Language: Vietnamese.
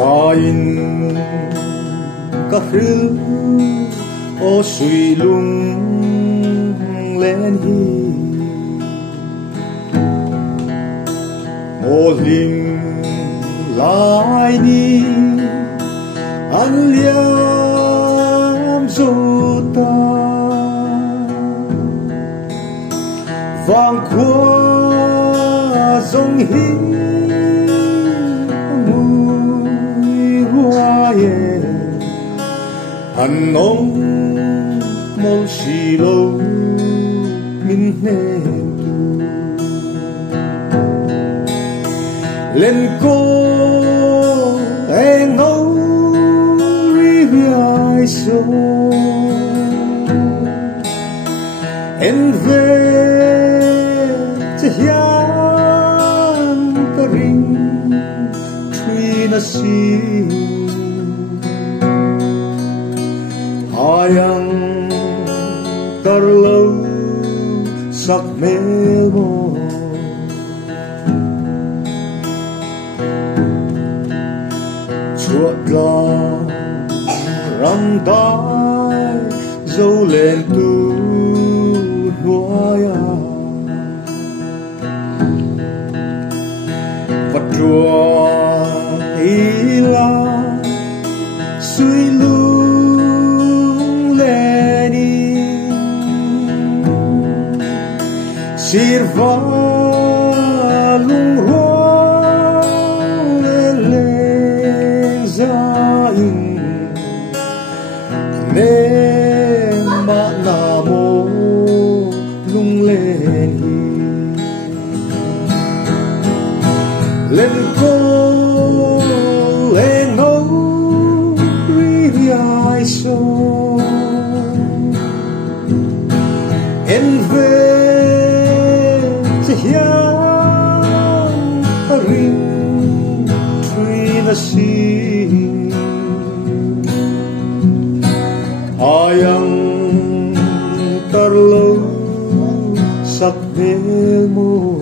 sain ka hril o sui lung len hi o lim lai ni an liam zo ta vang qua dòng hi anh nông mong xì lâu min nêm lên cô em nấu ri ai số em về chỉ hiang cái ring truy na si ayang tarlaw sak mo chuột la ram tay dâu lên tu nuaya vật chùa ila suy lu sirva lung hoa lên zain ne ma na mo lung lên lên cô lên nấu ri ai so en về hiang ring truy na si ayang tarlaw sak mo